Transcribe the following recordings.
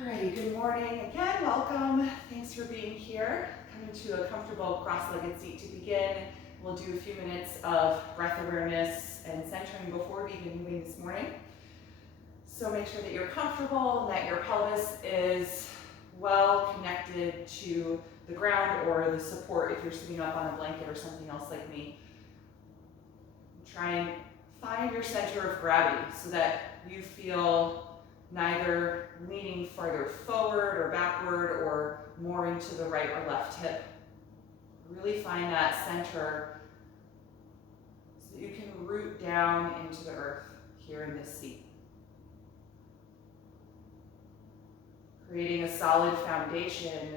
Alrighty, good morning again, welcome. Thanks for being here. Coming to a comfortable cross-legged seat to begin. We'll do a few minutes of breath awareness and centering before we begin moving this morning. So make sure that you're comfortable, that your pelvis is well connected to the ground or the support if you're sitting up on a blanket or something else like me. Try and find your center of gravity so that you feel neither leaning farther forward or backward or more into the right or left hip. Really find that center so that you can root down into the earth here in this seat. Creating a solid foundation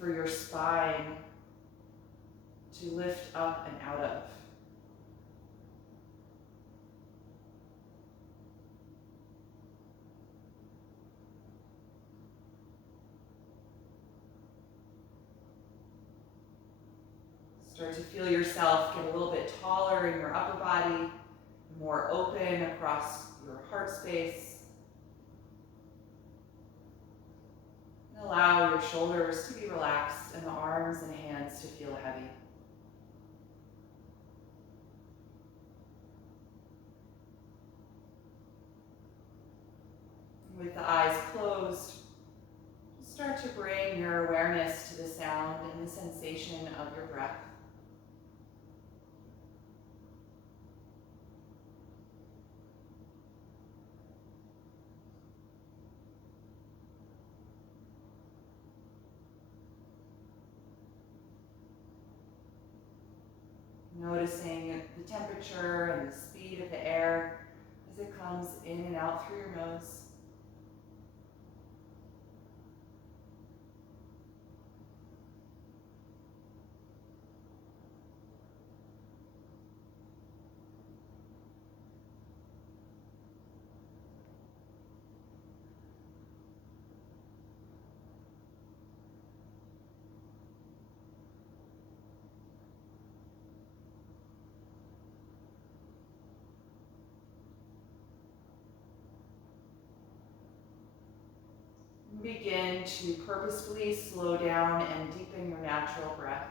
for your spine to lift up and out of. Start to feel yourself get a little bit taller in your upper body, more open across your heart space. And allow your shoulders to be relaxed and the arms and hands to feel heavy. With the eyes closed, start to bring your awareness to the sound and the sensation of your breath. Noticing the temperature and the speed of the air as it comes in and out through your nose. Begin to purposefully slow down and deepen your natural breath.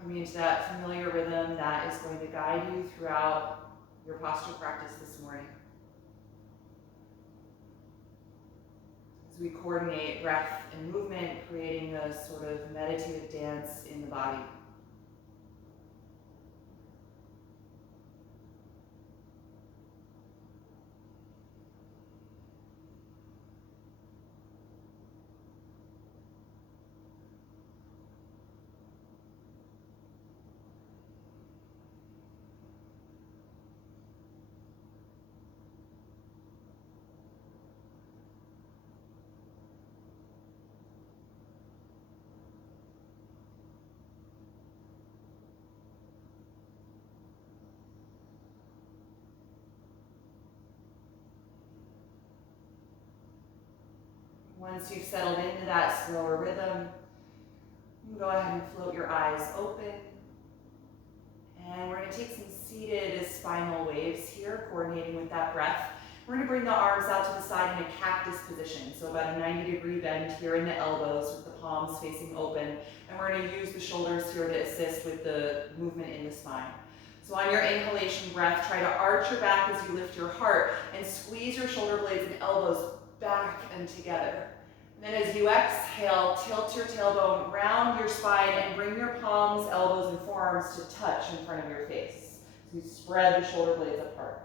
Coming into that familiar rhythm that is going to guide you throughout your posture practice this morning. As we coordinate breath and movement, creating a sort of meditative dance in the body. Once you've settled into that slower rhythm, you can go ahead and float your eyes open. And we're going to take some seated spinal waves here, coordinating with that breath. We're going to bring the arms out to the side in a cactus position, so about a 90-degree bend here in the elbows with the palms facing open. And we're going to use the shoulders here to assist with the movement in the spine. So on your inhalation breath, try to arch your back as you lift your heart and squeeze your shoulder blades and elbows back and together. And then as you exhale, tilt your tailbone, round your spine, and bring your palms, elbows, and forearms to touch in front of your face. So you spread the shoulder blades apart.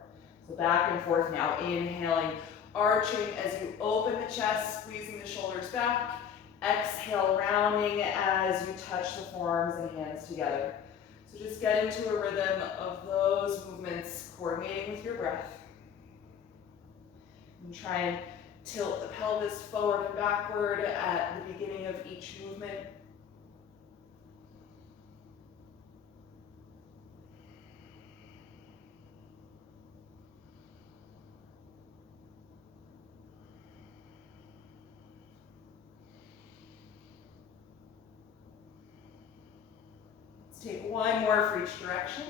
So back and forth now, inhaling, arching as you open the chest, squeezing the shoulders back. Exhale, rounding as you touch the forearms and hands together. So just get into a rhythm of those movements, coordinating with your breath. And try and tilt the pelvis forward and backward at the beginning of each movement. Let's take one more for each direction.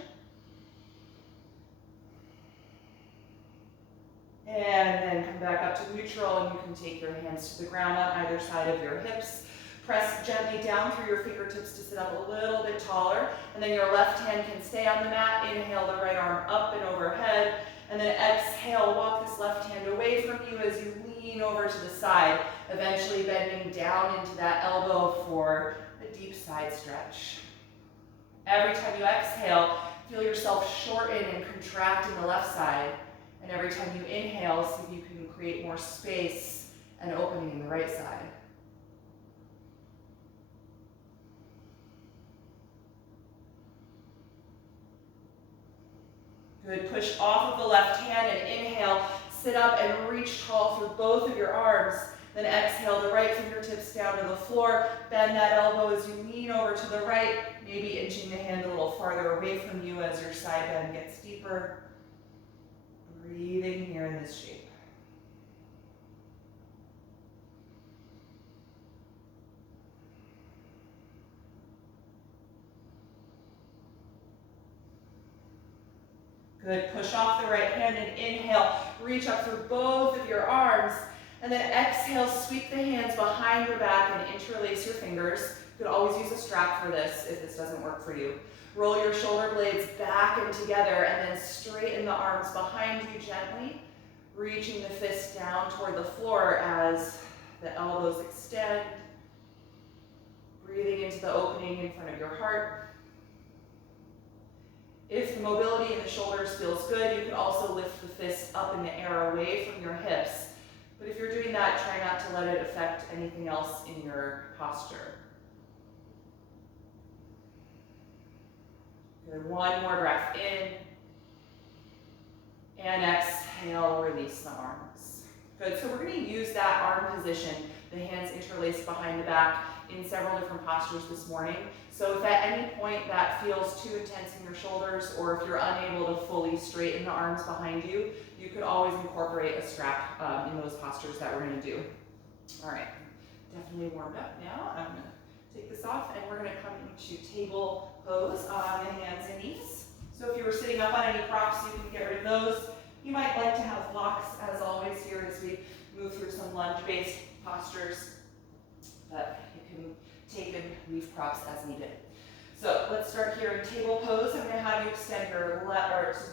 And then come back up to neutral, and you can take your hands to the ground on either side of your hips. Press gently down through your fingertips to sit up a little bit taller, and then your left hand can stay on the mat. Inhale the right arm up and overhead, and then exhale, walk this left hand away from you as you lean over to the side, eventually bending down into that elbow for a deep side stretch. Every time you exhale, feel yourself shorten and contract in the left side. And every time you inhale, see if you can create more space and opening in the right side. Good, push off of the left hand and inhale, sit up and reach tall through both of your arms. Then exhale the right fingertips down to the floor, bend that elbow as you lean over to the right, maybe inching the hand a little farther away from you as your side bend gets deeper. Breathing here in this shape. Good, push off the right hand and inhale, reach up through both of your arms, and then exhale, sweep the hands behind your back and interlace your fingers. You could always use a strap for this if this doesn't work for you. Roll your shoulder blades back and together, and then straighten the arms behind you gently, reaching the fists down toward the floor as the elbows extend. Breathing into the opening in front of your heart. If the mobility in the shoulders feels good, you can also lift the fists up in the air away from your hips. But if you're doing that, try not to let it affect anything else in your posture. Good, one more breath in. And exhale, release the arms. Good, so we're going to use that arm position, the hands interlaced behind the back, in several different postures this morning. So if at any point that feels too intense in your shoulders, or if you're unable to fully straighten the arms behind you, you could always incorporate a strap in those postures that we're going to do. All right, definitely warmed up now. I'm going to take this off, and we're going to come into table pose on the hands and knees. So if you were sitting up on any props, you can get rid of those. You might like to have blocks, as always, here as we move through some lunge-based postures, but you can take and leave props as needed. So let's start here in table pose. I'm going to have you extend your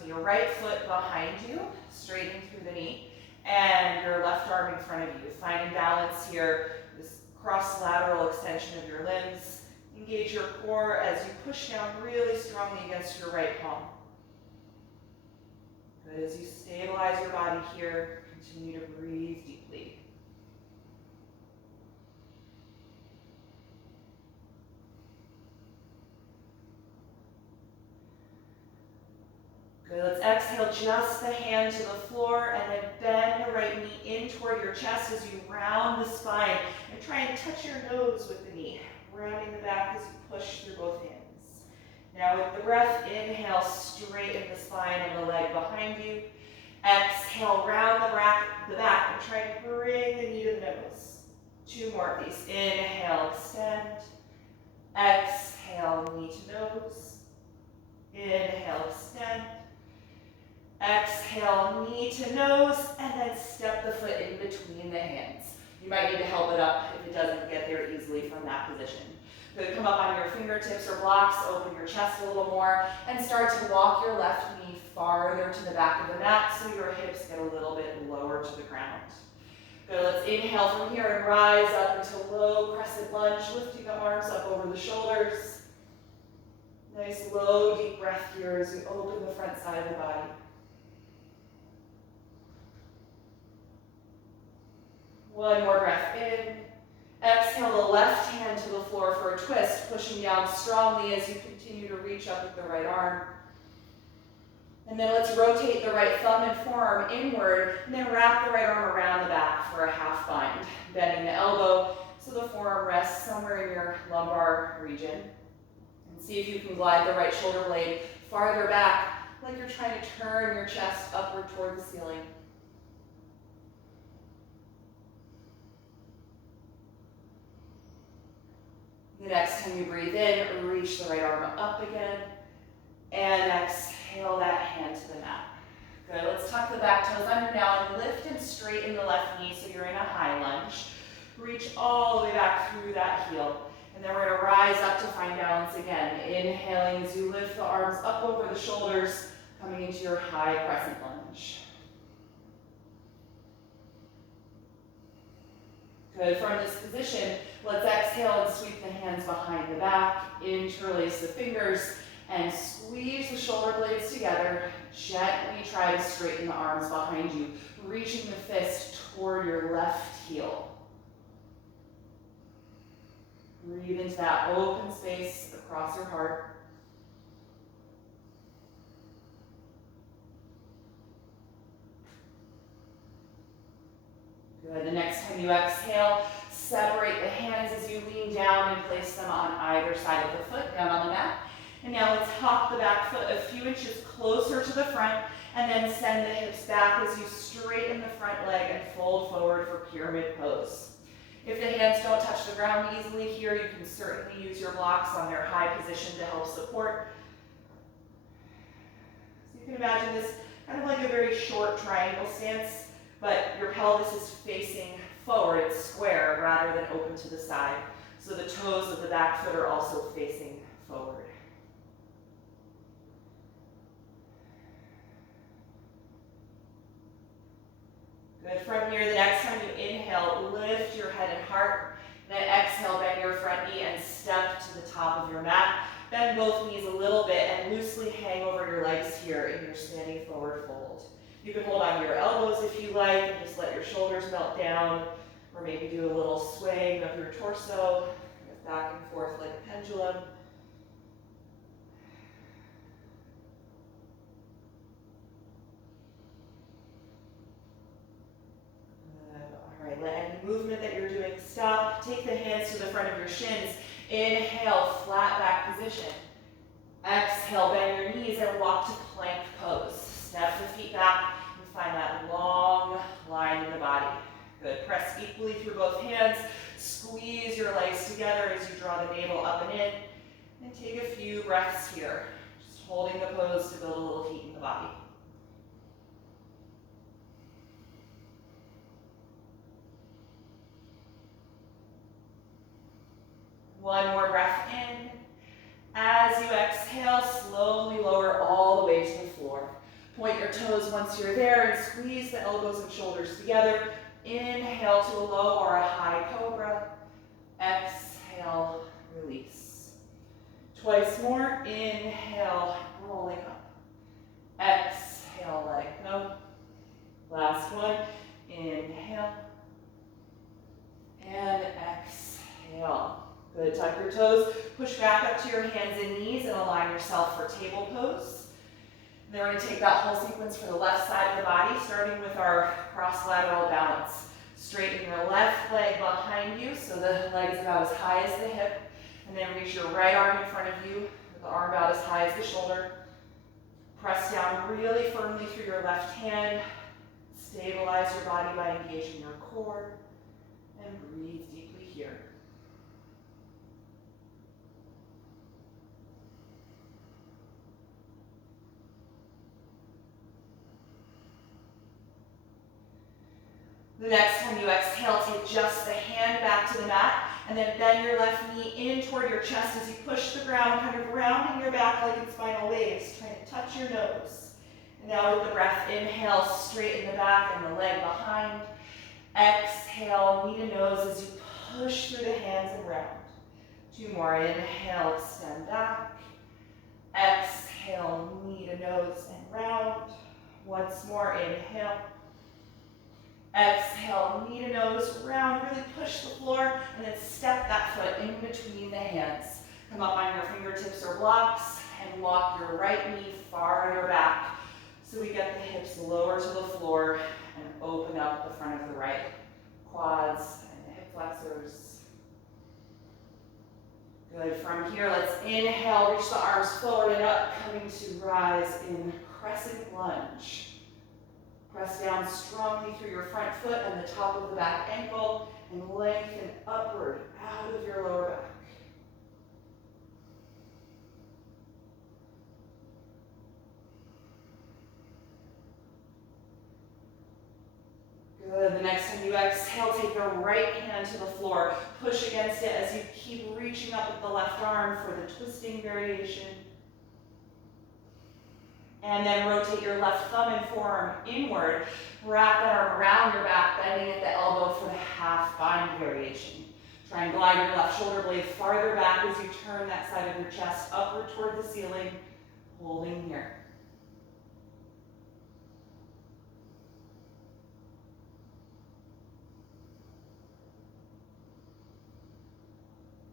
your right foot behind you, straighten through the knee, and your left arm in front of you. Finding balance here, this cross-lateral extension of your limbs. Engage your core as you push down really strongly against your right palm. Good, as you stabilize your body here, continue to breathe deeply. Good, let's exhale just the hand to the floor, and then bend the right knee in toward your chest as you round the spine, and try and touch your nose with the knee, rounding the back as you push through both hands. Now with the breath, inhale, straighten the spine and the leg behind you. Exhale, round the back, and try and bring the knee to the nose. Two more of these. Inhale, extend. Exhale, knee to nose. Inhale, extend. Exhale, knee to nose, and then step the foot in between the hands. You might need to help it up if it doesn't get there easily from that position. Good, come up on your fingertips or blocks, open your chest a little more, and start to walk your left knee farther to the back of the mat so your hips get a little bit lower to the ground. Good, let's inhale from here and rise up into low crescent lunge, lifting the arms up over the shoulders. Nice low deep breath here as you open the front side of the body. One more breath in. Exhale the left hand to the floor for a twist, pushing down strongly as you continue to reach up with the right arm. And then let's rotate the right thumb and forearm inward, and then wrap the right arm around the back for a half bind, bending the elbow so the forearm rests somewhere in your lumbar region. And see if you can glide the right shoulder blade farther back, like you're trying to turn your chest upward toward the ceiling. The next time you breathe in, reach the right arm up again, and exhale that hand to the mat. Good, let's tuck the back toes under now and lift and straighten the left knee so you're in a high lunge. Reach all the way back through that heel. And then we're gonna rise up to find balance again. Inhaling as you lift the arms up over the shoulders, coming into your high crescent lunge. Good, from this position, let's exhale and sweep the hands behind the back, interlace the fingers, and squeeze the shoulder blades together. Gently try to straighten the arms behind you, reaching the fist toward your left heel. Breathe into that open space across your heart. Good, the next time you exhale, separate the hands as you lean down and place them on either side of the foot, down on the mat. And now let's hop the back foot a few inches closer to the front, and then send the hips back as you straighten the front leg and fold forward for pyramid pose. If the hands don't touch the ground easily here, you can certainly use your blocks on their high position to help support. So you can imagine this kind of like a very short triangle stance, but your pelvis is facing forward, it's square rather than open to the side. So the toes of the back foot are also facing forward. Good, from here, the next time you inhale, lift your head and heart. Then exhale, bend your front knee and step to the top of your mat. Bend both knees a little bit and loosely hang over your legs here in your standing forward fold. You can hold on to your elbows if you like and just let your shoulders melt down, or maybe do a little swaying of your torso, back and forth like a pendulum. All right, let any movement that you're doing stop. Take the hands to the front of your shins. Inhale, flat back position. Exhale, bend your knees and walk to plank pose. Step the feet back and find that long line in the body. Good, press equally through both hands. Squeeze your legs together as you draw the navel up and in. And take a few breaths here. Just holding the pose to build a little heat in the body. One more breath in. As you exhale, slowly lower all the way to the floor. Point your toes once you're there and squeeze the elbows and shoulders together. Inhale to a low or a high cobra. Exhale, release. Twice more. Inhale, rolling up. Exhale, let it go. Last one. Inhale. And exhale. Good, tuck your toes, push back up to your hands and knees and align yourself for table pose. And then we're going to take that whole sequence for the left side of the body, starting with our cross lateral balance. Straighten your left leg behind you so the leg is about as high as the hip. And then reach your right arm in front of you, with the arm about as high as the shoulder. Press down really firmly through your left hand. Stabilize your body by engaging your core. And breathe deeply here. The next time you exhale, take just the hand back to the mat, and then bend your left knee in toward your chest as you push the ground, kind of rounding your back like in spinal waves, trying to touch your nose. And now with the breath, inhale, straighten the back and the leg behind. Exhale, knee to nose as you push through the hands and round. Two more, inhale, extend back. Exhale, knee to nose and round. Once more, inhale. Exhale, knee to nose, round, really push the floor, and then step that foot in between the hands. Come up on your fingertips or blocks, and walk your right knee far on your back. So we get the hips lower to the floor, and open up the front of the right. Quads and the hip flexors. Good, from here, let's inhale, reach the arms forward and up, coming to rise in crescent lunge. Press down strongly through your front foot and the top of the back ankle, and lengthen upward out of your lower back. Good. The next time you exhale, take your right hand to the floor. Push against it as you keep reaching up with the left arm for the twisting variation. And then rotate your left thumb and forearm inward. Wrap that arm around your back, bending at the elbow for the half bind variation. Try and glide your left shoulder blade farther back as you turn that side of your chest upward toward the ceiling, holding here.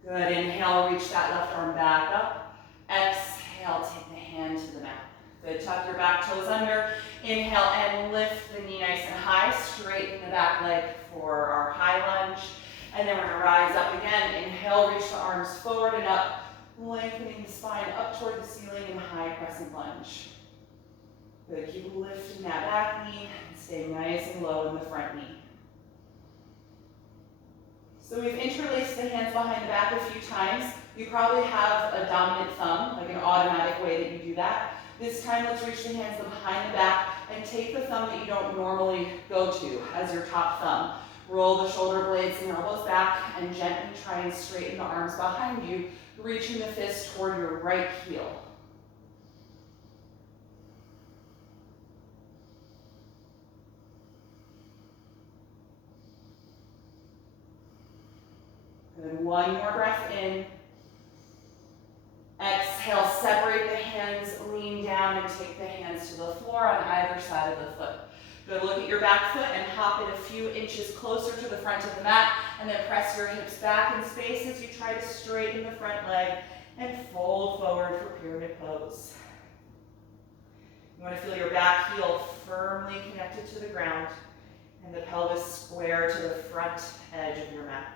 Good. Inhale, reach that left arm back up. Exhale, take the hand to the mat. Good. Tuck your back toes under. Inhale and lift the knee nice and high. Straighten the back leg for our high lunge. And then we're going to rise up again. Inhale, reach the arms forward and up. Lengthening the spine up toward the ceiling in high crescent lunge. Good. Keep lifting that back knee and stay nice and low in the front knee. So we've interlaced the hands behind the back a few times. You probably have a dominant thumb, like an automatic way that you do that. This time, let's reach the hands behind the back and take the thumb that you don't normally go to as your top thumb. Roll the shoulder blades and elbows back and gently try and straighten the arms behind you, reaching the fist toward your right heel. Good. One more breath in. Exhale, separate the hands, lean down and take the hands to the floor on either side of the foot. Good. Look at your back foot and hop it a few inches closer to the front of the mat, and then press your hips back in space as you try to straighten the front leg and fold forward for pyramid pose. You want to feel your back heel firmly connected to the ground and the pelvis square to the front edge of your mat.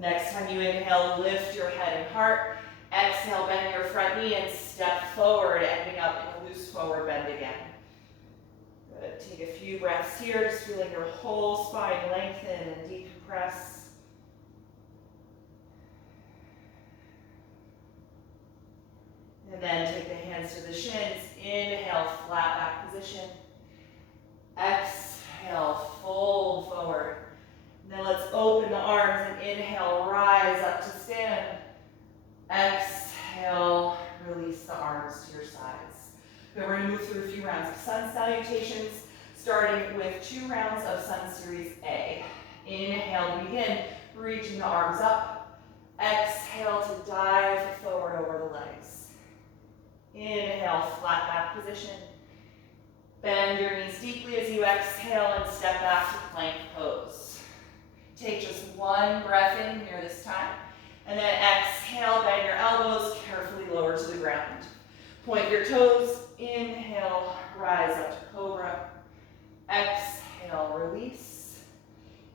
Next time you inhale, lift your head and heart. Exhale, bend your front knee and step forward, ending up in a loose forward bend again. Good. Take a few breaths here, just feeling your whole spine lengthen and decompress. And then take the hands to the shins. Inhale, flat back position. Exhale, fold forward. Now let's open the arms and inhale, rise up to stand. Exhale, release the arms to your sides. Then we're going to move through a few rounds of sun salutations, starting with 2 rounds of Sun Series A. Inhale to begin, reaching the arms up. Exhale to dive forward over the legs. Inhale, flat back position. Bend your knees deeply as you exhale and step back to plank pose. Take just one breath in here this time, and then exhale, bend your elbows, carefully lower to the ground. Point your toes, inhale, rise up to cobra. Exhale, release.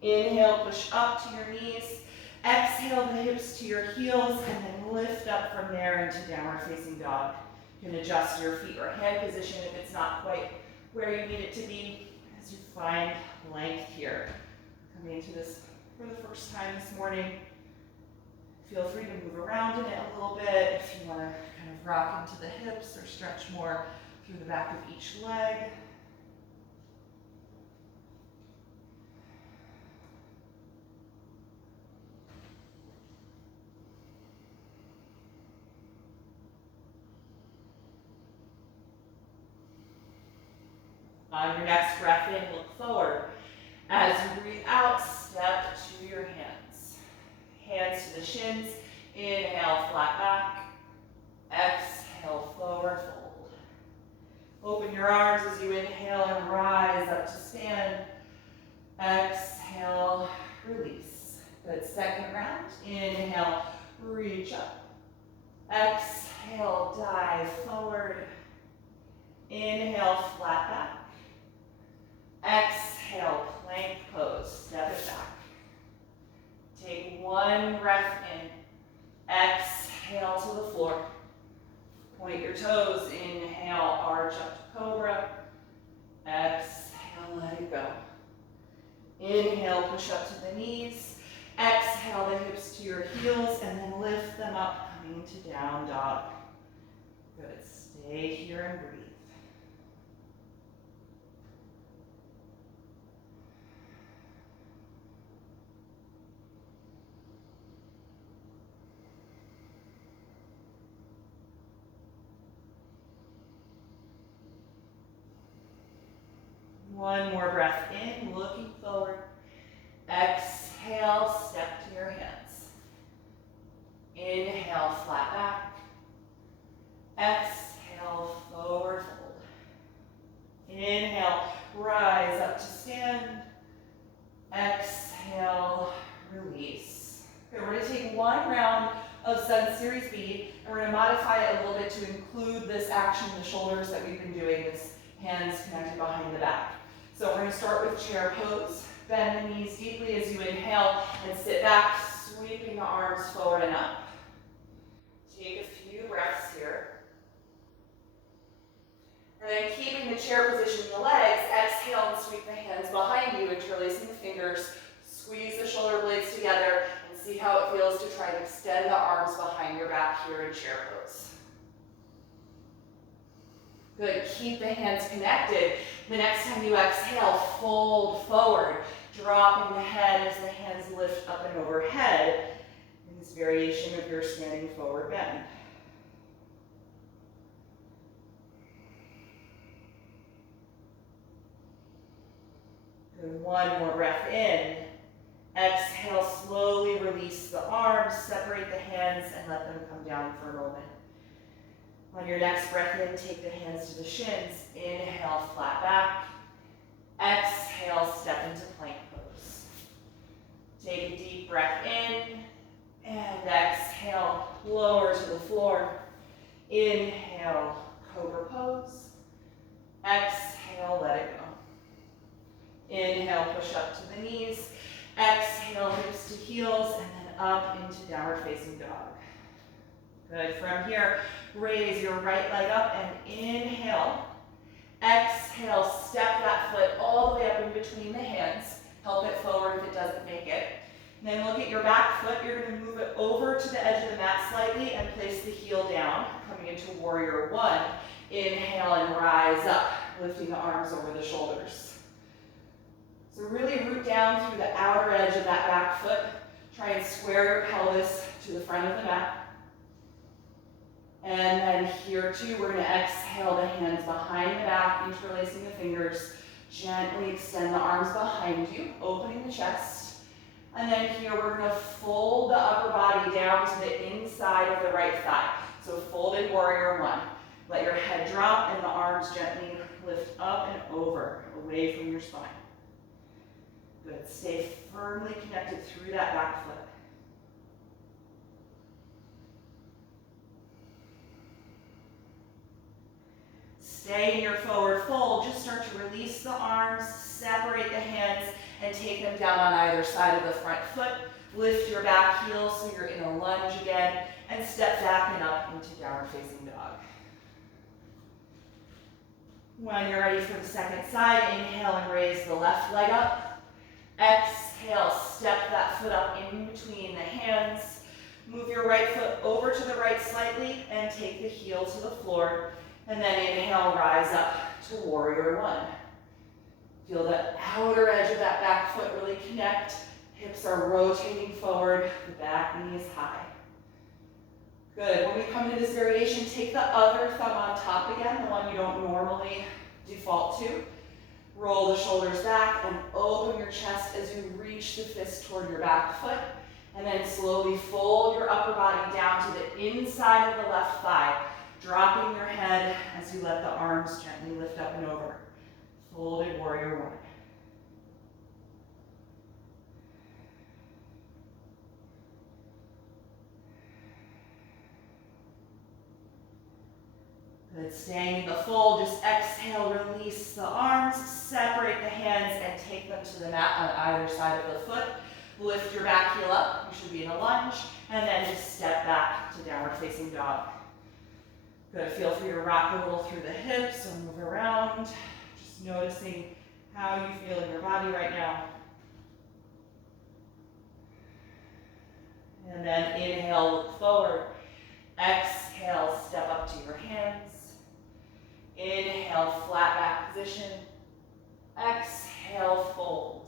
Inhale, push up to your knees. Exhale, the hips to your heels, and then lift up from there into downward facing dog. You can adjust your feet or hand position if it's not quite where you need it to be as you find length here. Coming into this for the first time this morning. Feel free to move around in it a little bit if you want to kind of rock into the hips or stretch more through the back of each leg. On your next breath in, look forward. As you breathe out, step to your hands. Hands to the shins. Inhale, flat back. Exhale, forward fold. Open your arms as you inhale and rise up to stand. Exhale, release. Good. Second round. Inhale, reach up. Exhale, dive forward. Inhale, flat back. Exhale, plank pose. Step it back. Take one breath in. Exhale to the floor. Point your toes. Inhale, arch up to cobra. Exhale, let it go. Inhale, push up to the knees. Exhale the hips to your heels and then lift them up, coming to down dog. Good, stay here and breathe. One more breath in, looking forward. Exhale, step to your hands. Inhale, flat back. Exhale, forward fold. Inhale, rise up to stand. Exhale, release. Okay, we're going to take one round of Sun Series B, and we're going to modify it a little bit to include this action in the shoulders that we've been doing, this hands connected behind the back. So we're going to start with chair pose. Bend the knees deeply as you inhale and sit back, sweeping the arms forward and up. Take a few breaths here. And then keeping the chair position in the legs, exhale and sweep the hands behind you, interlacing the fingers. Squeeze the shoulder blades together and see how it feels to try to extend the arms behind your back here in chair pose. Good, keep the hands connected. The next time you exhale, fold forward, dropping the head as the hands lift up and overhead in this variation of your standing forward bend. Good, one more breath in. Exhale, slowly release the arms, separate the hands, and let them come down for a moment. On your next breath in, take the hands to the shins. Inhale, flat back. Exhale, step into plank pose. Take a deep breath in, and exhale, lower to the floor. Inhale, cobra pose. Exhale, let it go. Inhale, push up to the knees. Exhale, hips to heels, and then up into downward facing dog. Good, from here, raise your right leg up and inhale. Exhale, step that foot all the way up in between the hands. Help it forward if it doesn't make it. And then look at your back foot. You're going to move it over to the edge of the mat slightly and place the heel down, coming into warrior one. Inhale and rise up, lifting the arms over the shoulders. So really root down through the outer edge of that back foot. Try and square your pelvis to the front of the mat. And then here too, we're going to exhale the hands behind the back, interlacing the fingers. Gently extend the arms behind you, opening the chest. And then here we're going to fold the upper body down to the inside of the right thigh. So folded warrior one. Let your head drop and the arms gently lift up and over, away from your spine. Good. Stay firmly connected through that back foot. Stay in your forward fold. Just start to release the arms, separate the hands, and take them down on either side of the front foot. Lift your back heel so you're in a lunge again, and step back and up into downward facing dog. When you're ready for the second side, inhale and raise the left leg up. Exhale, step that foot up in between the hands. Move your right foot over to the right slightly and take the heel to the floor. And then inhale, rise up to warrior one. Feel the outer edge of that back foot really connect. Hips are rotating forward, the back knee is high. Good, when we come into this variation, take the other thumb on top again, the one you don't normally default to. Roll the shoulders back and open your chest as you reach the fist toward your back foot. And then slowly fold your upper body down to the inside of the left thigh, dropping your head as you let the arms gently lift up and over. Folded warrior one. Good, staying in the fold, just exhale, release the arms, separate the hands and take them to the mat on either side of the foot. Lift your back heel up, you should be in a lunge, and then just step back to downward facing dog. Good, feel free to rock a little through the hips or move around. Just noticing how you feel in your body right now. And then inhale, look forward. Exhale, step up to your hands. Inhale, flat back position. Exhale, fold.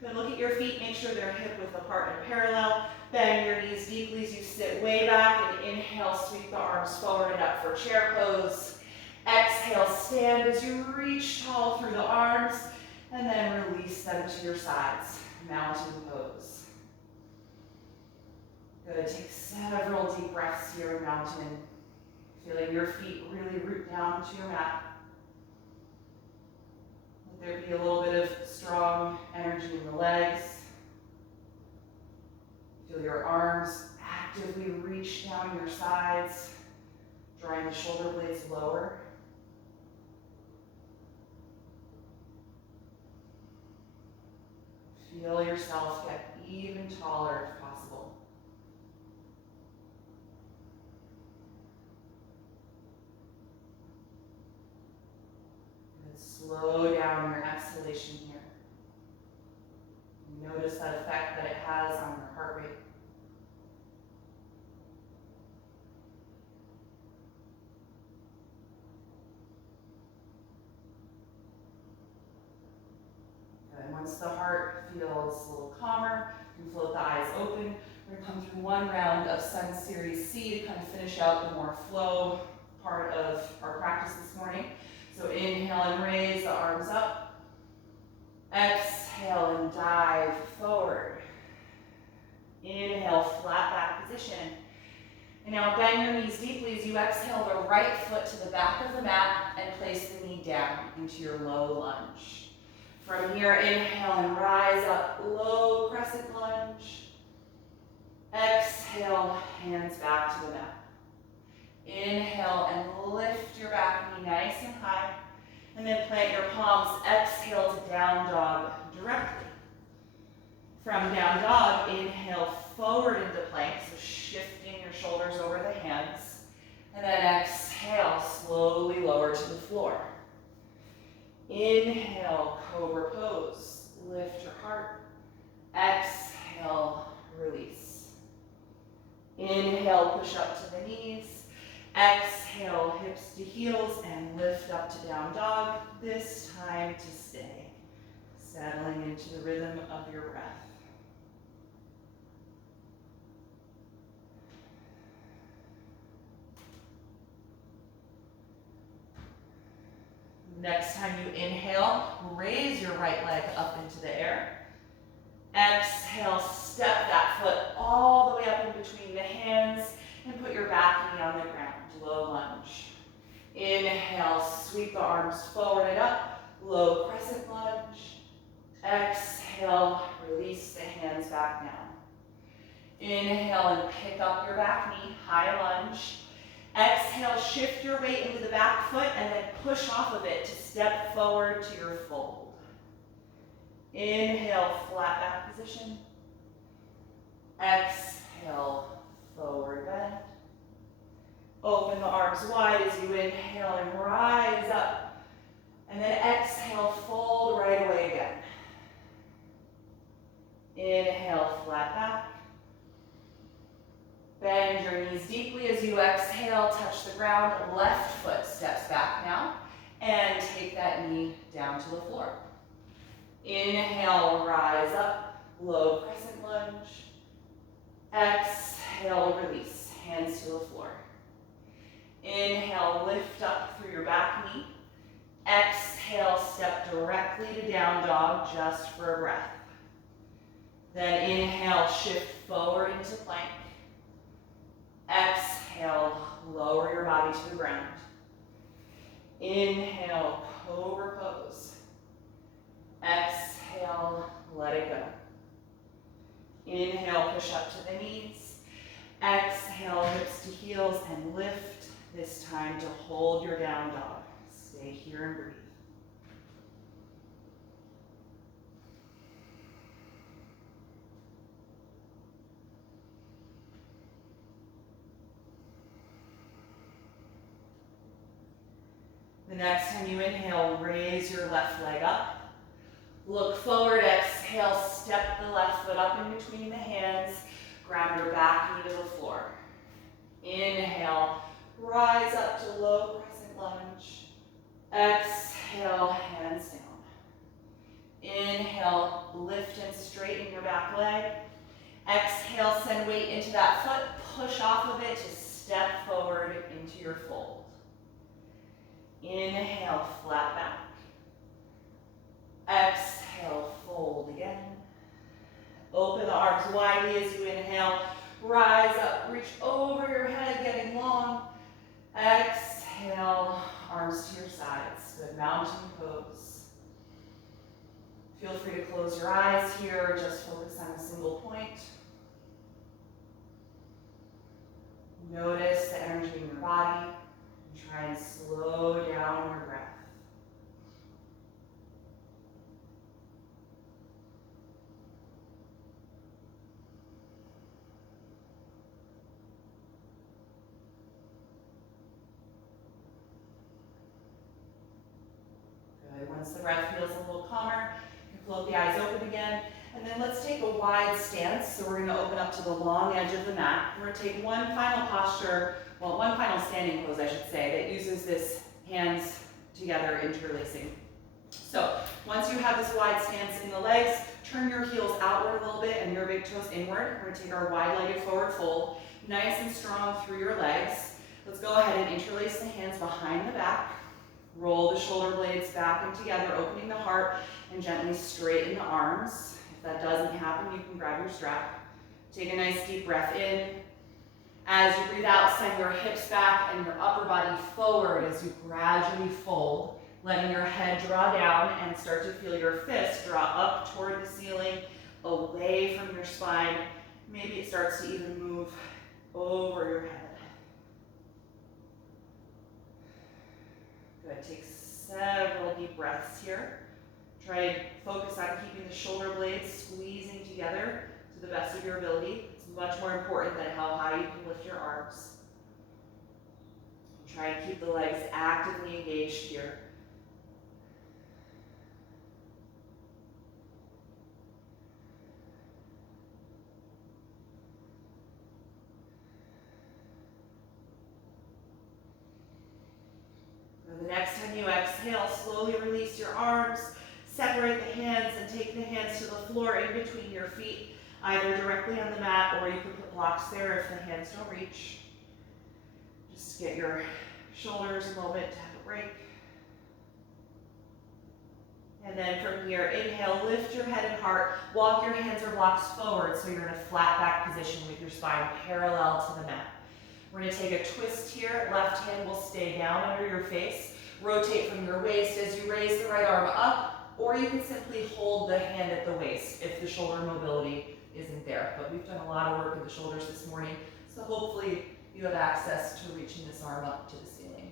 Good, look at your feet, make sure they're hip width apart and parallel. Bend your knees deeply as you sit way back, and inhale, sweep the arms forward and up for chair pose. Exhale, stand as you reach tall through the arms, and then release them to your sides. Mountain pose. Good, take several deep breaths here in mountain. Feeling your feet really root down to your mat. Let there be a little bit of strong energy in the legs. Feel your arms actively reach down your sides, drawing the shoulder blades lower. Feel yourself get even taller if possible. And slow down your exhalation here. Notice that effect that it has on your heart rate. And once the heart feels a little calmer, you can float the eyes open. We're going to come through one round of Sun Series C to kind of finish out the more flow part of our practice this morning. So inhale and raise the arms up. Exhale and dive forward. Inhale, flat back position. And now bend your knees deeply as you exhale the right foot to the back of the mat and place the knee down into your low lunge. From here, inhale and rise up, low crescent lunge. Exhale, hands back to the mat. Inhale and lift your back knee nice and high. And then plant your palms, exhale to down dog directly. From down dog, inhale forward into plank, so shifting your shoulders over the hands. And then exhale, slowly lower to the floor. Inhale, cobra pose. Lift your heart. Exhale, release. Inhale, push up to the knees. Exhale, hips to heels, and lift up to down dog. This time to stay. Settling into the rhythm of your breath. Next time you inhale, raise your right leg up into the air. Exhale, step that foot all the way up in between the hands and put your back knee on the ground, low lunge. Inhale, sweep the arms forward and up, low crescent lunge. Exhale, release the hands back down. Inhale and pick up your back knee, high lunge. Exhale, shift your weight into the back foot and then push off of it to step forward to your fold. Inhale, flat back position. Exhale, forward bend. Open the arms wide as you inhale and rise up. And then exhale, fold right away again. Inhale, flat back. Bend your knees deeply as you exhale, touch the ground. Left foot steps back now. And take that knee down to the floor. Inhale, rise up, low crescent lunge. Exhale, release, hands to the floor. Inhale, lift up through your back knee. Exhale, step directly to down dog just for a breath. Then inhale, shift forward into plank. Exhale, lower your body to the ground. Inhale, cobra pose. Exhale, let it go. Inhale, push up to the knees. Exhale, hips to heels and lift. This time to hold your down dog. Stay here and breathe. The next time you inhale, raise your left leg up. Look forward, exhale, step the left foot up in between the hands. Ground your back knee to the floor. Inhale, rise up to low crescent lunge. Exhale, hands down. Inhale, lift and straighten your back leg. Exhale, send weight into that foot, push off of it to step forward into your fold. Inhale, flat back. Exhale, fold again. Open the arms widely as you inhale. Rise up, reach over your head, getting long. Exhale, arms to your sides. Good mountain pose. Feel free to close your eyes here or just focus on a single point. Notice the energy in your body. And try and slow down your breath. Good. Once the breath feels a little calmer, you can float the eyes open again. And then let's take a wide stance. So we're going to open up to the long edge of the mat. We're going to take one final posture, well, one final standing pose, I should say, that uses this hands together interlacing. So once you have this wide stance in the legs, turn your heels outward a little bit and your big toes inward. We're going to take our wide-legged forward fold, nice and strong through your legs. Let's go ahead and interlace the hands behind the back. Roll the shoulder blades back and together, opening the heart, and gently straighten the arms. If that doesn't happen, you can grab your strap. Take a nice deep breath in. As you breathe out, send your hips back and your upper body forward as you gradually fold, letting your head draw down and start to feel your fists draw up toward the ceiling, away from your spine. Maybe it starts to even move over your head. Good. Take several deep breaths here. Try and focus on keeping the shoulder blades squeezing together to the best of your ability. It's much more important than how high you can lift your arms. Try and keep the legs actively engaged here. The next time you exhale, slowly release your arms. Separate the hands and take the hands to the floor in between your feet, either directly on the mat or you can put blocks there if the hands don't reach. Just get your shoulders a moment to have a break. And then from here, inhale, lift your head and heart. Walk your hands or blocks forward so you're in a flat back position with your spine parallel to the mat. We're going to take a twist here. Left hand will stay down under your face. Rotate from your waist as you raise the right arm up. Or you can simply hold the hand at the waist if the shoulder mobility isn't there. But we've done a lot of work with the shoulders this morning, so hopefully you have access to reaching this arm up to the ceiling.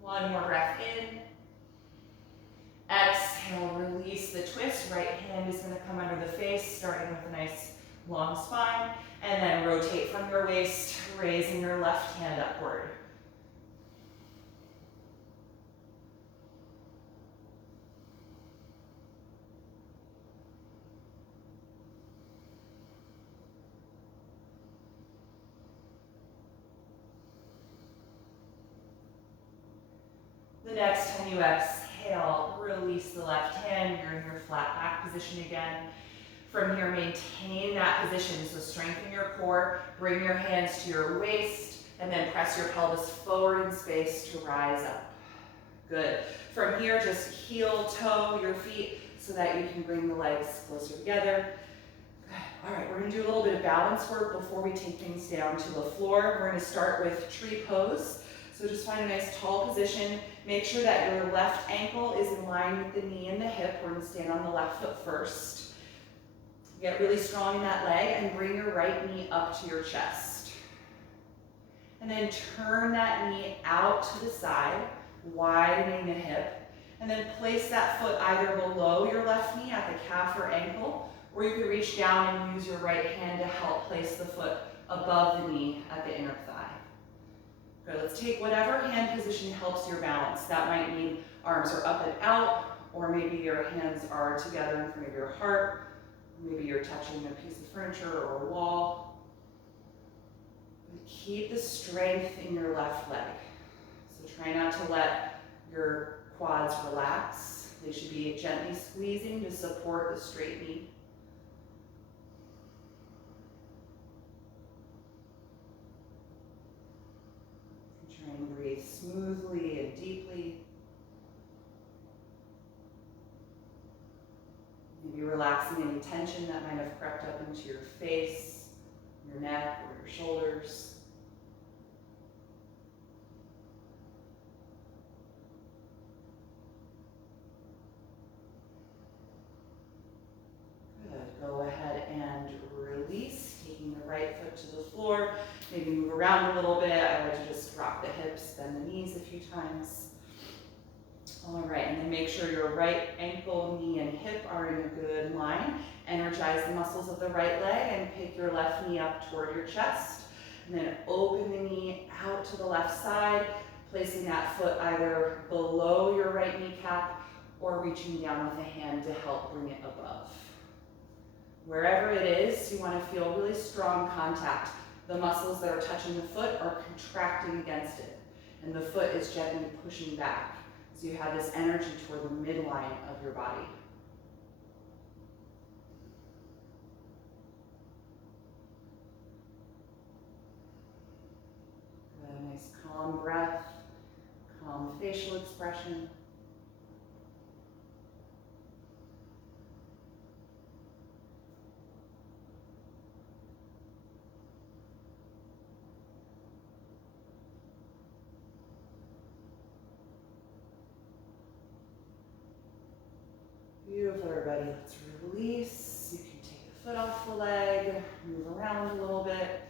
One more breath in. Exhale, release the twist. Right hand is going to come under the face, starting with a nice long spine. And then rotate from your waist, raising your left hand upward. The next time you exhale, release the left hand. You're in your flat back position again. From here, maintain that position. So strengthen your core, bring your hands to your waist, and then press your pelvis forward in space to rise up. Good. From here, just heel toe your feet so that you can bring the legs closer together. Good. All right, we're going to do a little bit of balance work before we take things down to the floor. We're going to start with tree pose. So just find a nice tall position. Make sure that your left ankle is in line with the knee and the hip. We're going to stand on the left foot first. Get really strong in that leg and bring your right knee up to your chest. And then turn that knee out to the side, widening the hip. And then place that foot either below your left knee at the calf or ankle, or you can reach down and use your right hand to help place the foot above the knee at the inner thigh. Good, let's take whatever hand position helps your balance. That might mean arms are up and out, or maybe your hands are together in front of your heart. Maybe you're touching a piece of furniture or a wall. Keep the strength in your left leg. So try not to let your quads relax. They should be gently squeezing to support the straight knee. Try and breathe smoothly and deeply. Maybe relaxing any tension that might have crept up into your face, your neck, or your shoulders. Go ahead and release, taking the right foot to the floor. Maybe move around a little bit. I like to just rock the hips, bend the knees a few times. All right, and then make sure your right ankle, knee, and hip are in a good line. Energize the muscles of the right leg and pick your left knee up toward your chest. And then open the knee out to the left side, placing that foot either below your right kneecap or reaching down with a hand to help bring it above. Wherever it is, you want to feel really strong contact. The muscles that are touching the foot are contracting against it, and the foot is gently pushing back. So you have this energy toward the midline of your body. Good, nice calm breath, calm facial expression. Beautiful, everybody. Let's release. You can take the foot off the leg, move around a little bit.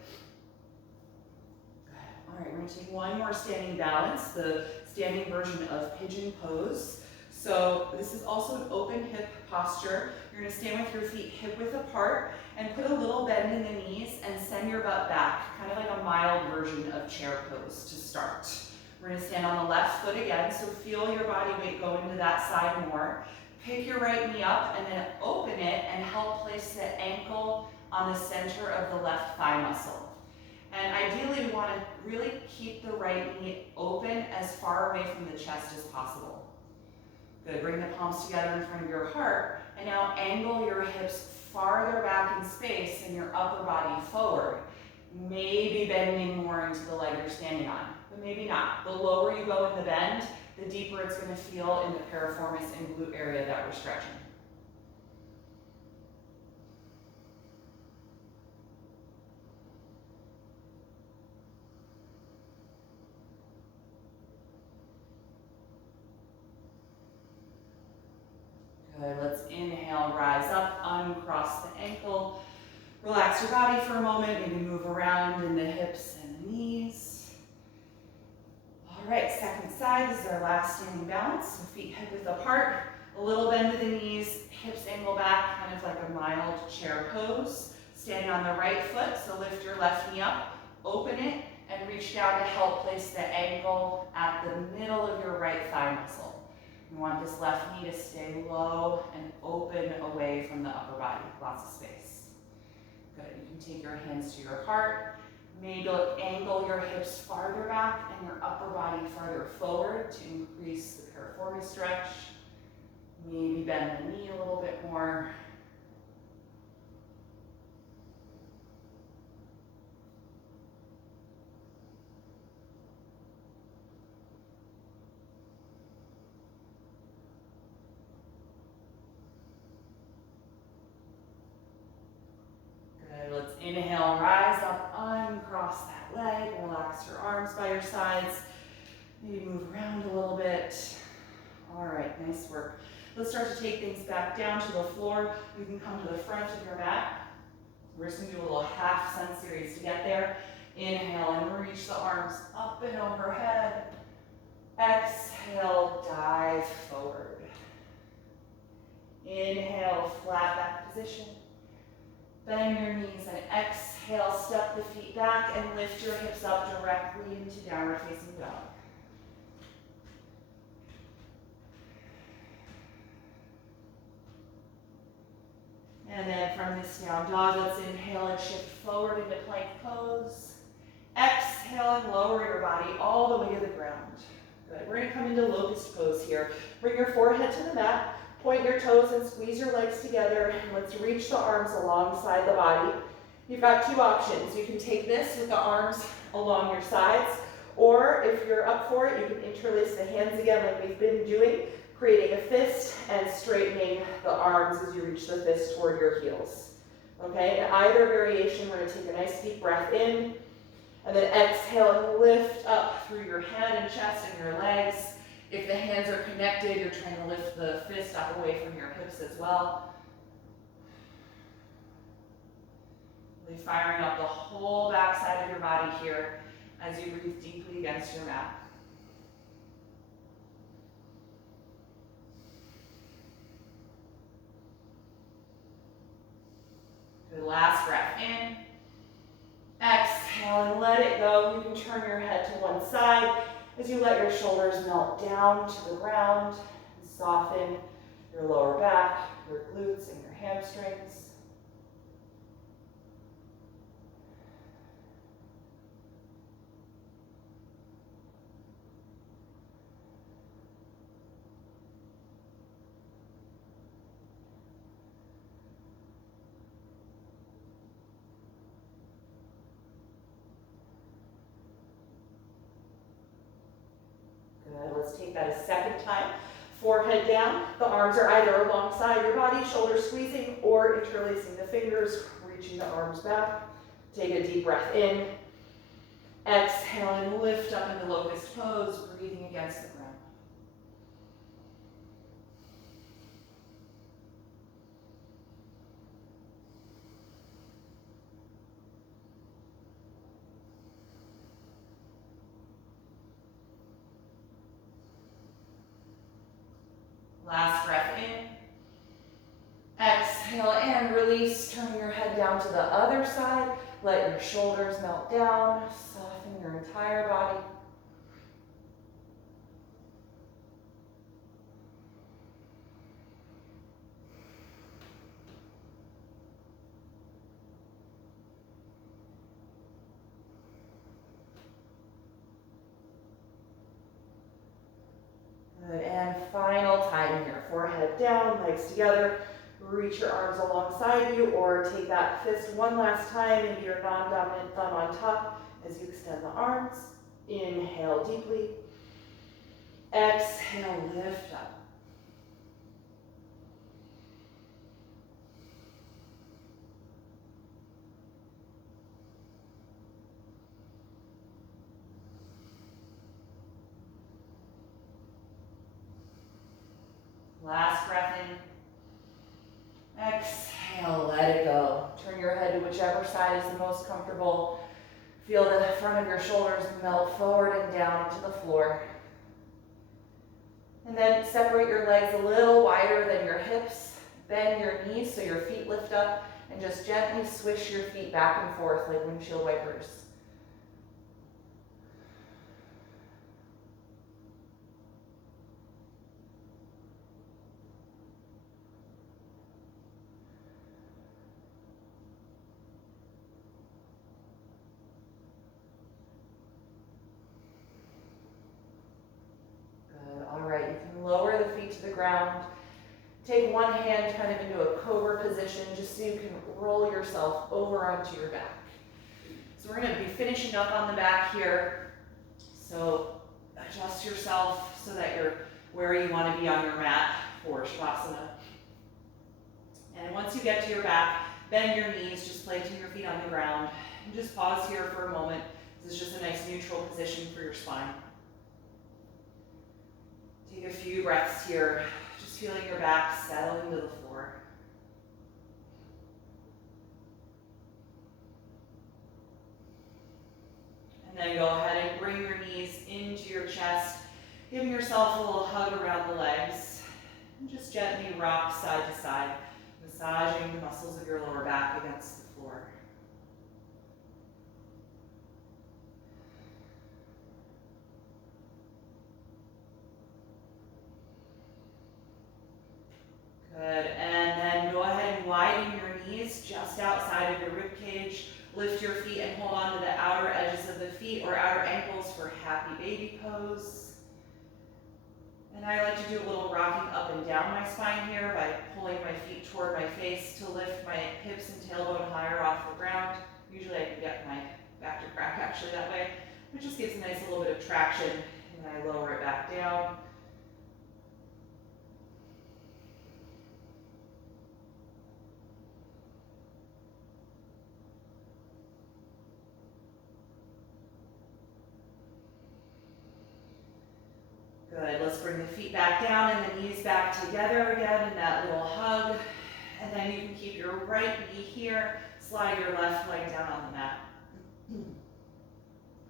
Good. All right, we're going to take one more standing balance, the standing version of pigeon pose. So this is also an open hip posture. You're going to stand with your feet hip width apart and put a little bend in the knees and send your butt back, kind of like a mild version of chair pose to start. We're going to stand on the left foot again, so feel your body weight go into that side more. Pick your right knee up and then open it and help place the ankle on the center of the left thigh muscle. And ideally, we want to really keep the right knee open as far away from the chest as possible. Good, bring the palms together in front of your heart, and now angle your hips farther back in space and your upper body forward. Maybe bending more into the leg you're standing on, but maybe not. The lower you go in the bend, the deeper it's going to feel in the piriformis and glute area that we're stretching. Good, let's inhale, rise up, uncross the ankle. Relax your body for a moment, maybe move around in the hips and the knees. All right, second side, this is our last standing balance. So feet hip width apart, a little bend to the knees, hips angle back, kind of like a mild chair pose. Standing on the right foot, so lift your left knee up, open it, and reach down to help place the ankle at the middle of your right thigh muscle. You want this left knee to stay low and open away from the upper body, lots of space. Good, you can take your hands to your heart. Maybe angle your hips farther back and your upper body farther forward to increase the piriformis stretch. Maybe bend the knee a little bit more. Good, let's inhale, rise up, uncross that leg, relax your arms by your sides. Maybe move around a little bit. All right, nice work. Let's start to take things back down to the floor. You can come to the front of your mat. We're just gonna do a little half sun series to get there. Inhale and reach the arms up and overhead. Exhale, dive forward. Inhale, flat back position. Bend your knees and exhale, step the feet back and lift your hips up directly into downward facing dog. And then from this down dog, let's inhale and shift forward into plank pose. Exhale and lower your body all the way to the ground. Good. We're going to come into locust pose here. Bring your forehead to the mat, point your toes and squeeze your legs together. Let's reach the arms alongside the body. You've got two options. You can take this with the arms along your sides, or if you're up for it, you can interlace the hands again like we've been doing, creating a fist and straightening the arms as you reach the fist toward your heels. Okay, in either variation, we're going to take a nice deep breath in, and then exhale and lift up through your head and chest and your legs. If the hands are connected, you're trying to lift the fist up away from your hips as well. Really firing up the whole back side of your body here as you breathe deeply against your mat. Good, last breath in. Exhale and let it go. You can turn your head to one side as you let your shoulders melt down to the ground and soften your lower back, your glutes, and your hamstrings. Good. Let's take that a second time. Forehead down. The arms are either alongside your body, shoulders squeezing, or interlacing the fingers, reaching the arms back. Take a deep breath in. Exhale and lift up into locust pose, breathing against the ground. Last breath in. Exhale and release. Turn your head down to the other side. Let your shoulders melt down. Soften your entire body. Good, and final time here. Forehead down, legs together. Reach your arms alongside you, or take that fist one last time into your non-dominant thumb on top as you extend the arms. Inhale deeply. Exhale, lift up. Last breath in. Exhale, let it go. Turn your head to whichever side is the most comfortable. Feel the front of your shoulders melt forward and down to the floor. And then separate your legs a little wider than your hips. Bend your knees so your feet lift up, and just gently swish your feet back and forth like windshield wipers. Lower the feet to the ground. Take one hand kind of into a cobra position just so you can roll yourself over onto your back. So we're going to be finishing up on the back here. So adjust yourself so that you're where you want to be on your mat for Shavasana. And once you get to your back, bend your knees, just planting your feet on the ground. And just pause here for a moment. This is just a nice neutral position for your spine. Take a few breaths here, just feeling your back settle into the floor. And then go ahead and bring your knees into your chest, giving yourself a little hug around the legs. And just gently rock side to side. massaging the muscles of your lower back against the floor. Good, and then go ahead and widen your knees just outside of your rib cage. Lift your feet and hold on to the outer edges of the feet or outer ankles for happy baby pose. And I like to do a little rocking up and down my spine here by pulling my feet toward my face to lift my hips and tailbone higher off the ground. Usually I can get my back to crack actually that way, which just gives a nice little bit of traction, and I lower it back down. Good, let's bring the feet back down and the knees back together again in that little hug. And then you can keep your right knee here, slide your left leg down on the mat.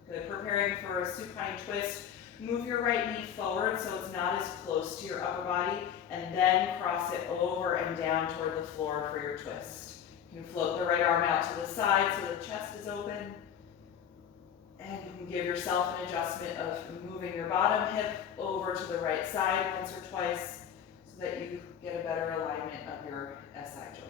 Good, preparing for a supine twist. Move your right knee forward so it's not as close to your upper body, and then cross it over and down toward the floor for your twist. You can float the right arm out to the side so the chest is open. And you can give yourself an adjustment of moving your bottom hip over to the right side once or twice so that you get a better alignment of your SI joints.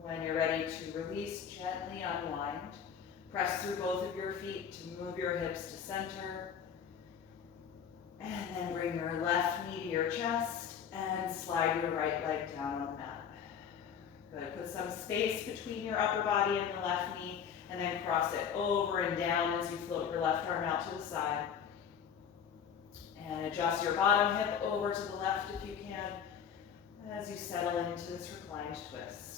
When you're ready to release, gently unwind. Press through both of your feet to move your hips to center. And then bring your left knee to your chest and slide your right leg down on the mat. Good, put some space between your upper body and the left knee, and then cross it over and down as you float your left arm out to the side. And adjust your bottom hip over to the left if you can, as you settle into this reclined twist.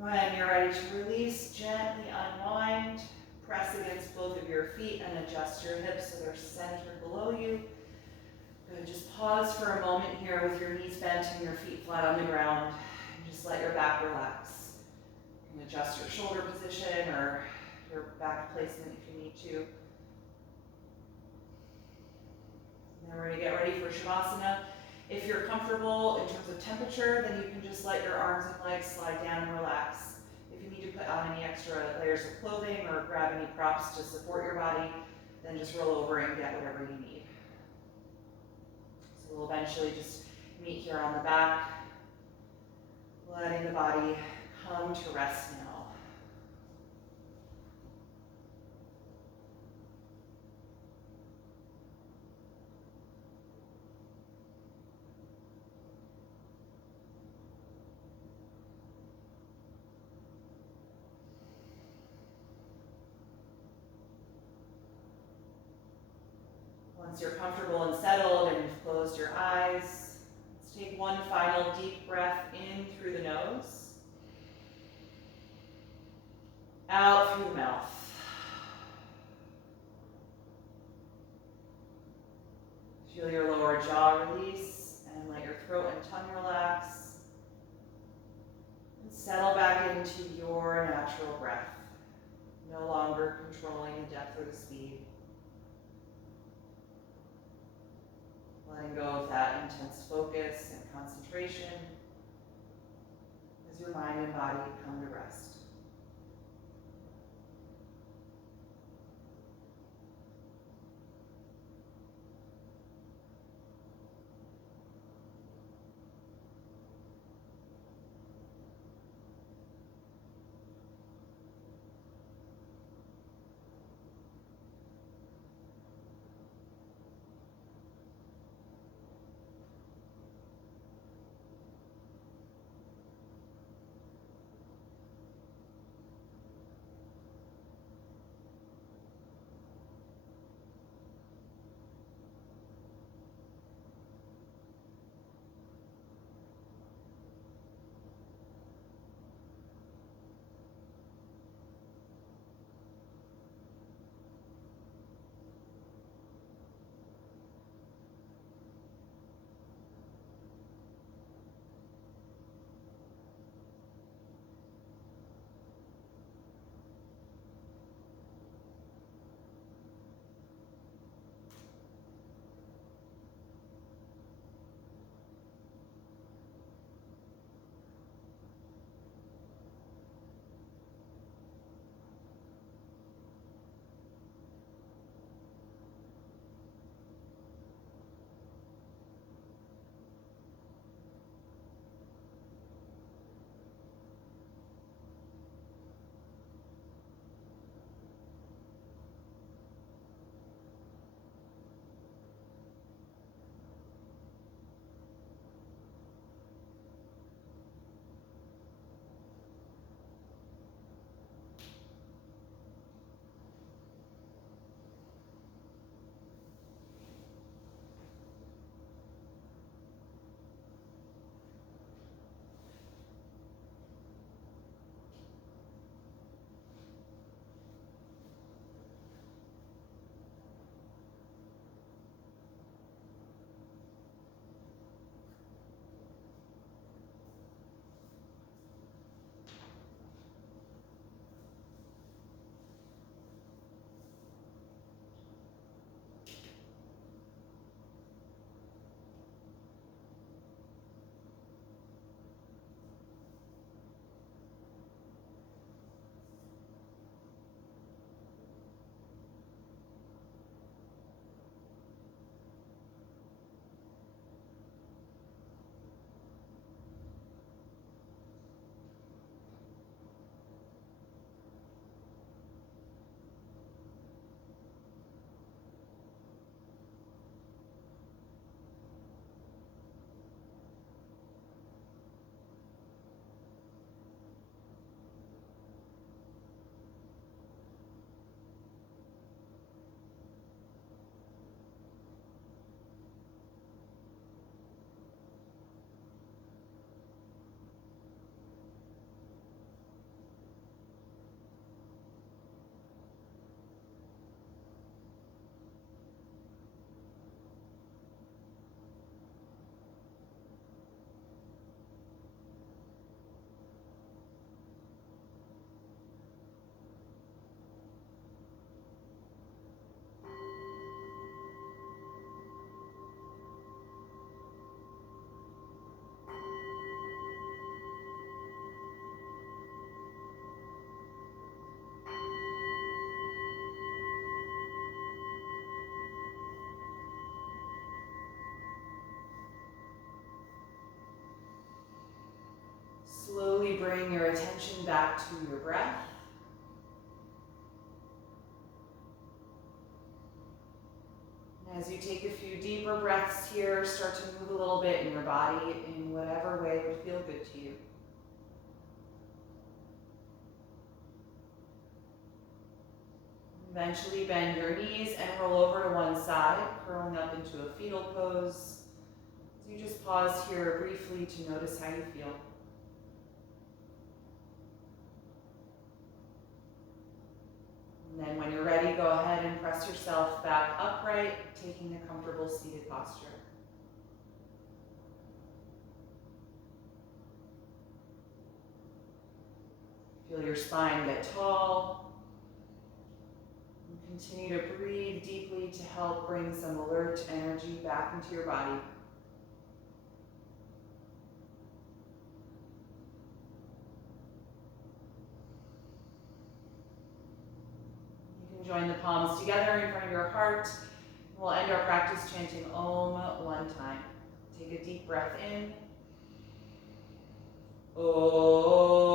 When you're ready to release, gently unwind, press against both of your feet and adjust your hips so they're centered below you. Good, just pause for a moment here with your knees bent and your feet flat on the ground, and just let your back relax. You can adjust your shoulder position or your back placement if you need to. And then we're going to get ready for Shavasana. If you're comfortable in terms of temperature, then you can just let your arms and legs slide down and relax. If you need to put on any extra layers of clothing or grab any props to support your body, then just roll over and get whatever you need. So we'll eventually just meet here on the back, letting the body come to rest now. Once you're comfortable and settled and you've closed your eyes, let's take one final deep breath in through the nose, out through the mouth. Feel your lower jaw release and let your throat and tongue relax. And settle back into your natural breath, no longer controlling the depth or the speed. Letting go of that intense focus and concentration. as your mind and body come to rest. Slowly bring your attention back to your breath. And as you take a few deeper breaths here, start to move a little bit in your body in whatever way would feel good to you. Eventually bend your knees and roll over to one side, curling up into a fetal pose. So you just pause here briefly to notice how you feel. And then when you're ready, go ahead and press yourself back upright, taking a comfortable seated posture. Feel your spine get tall. And continue to breathe deeply to help bring some alert energy back into your body. Join the palms together in front of your heart. We'll end our practice chanting Om one time. Take a deep breath in. Om.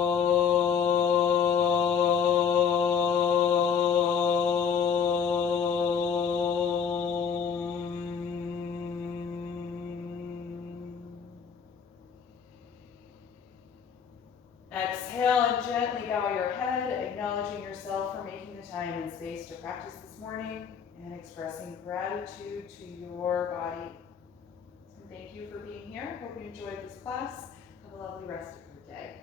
Exhale and gently bow your head, acknowledging yourself for making the time and space to practice this morning and expressing gratitude to your body. And thank you for being here. Hope you enjoyed this class. Have a lovely rest of your day.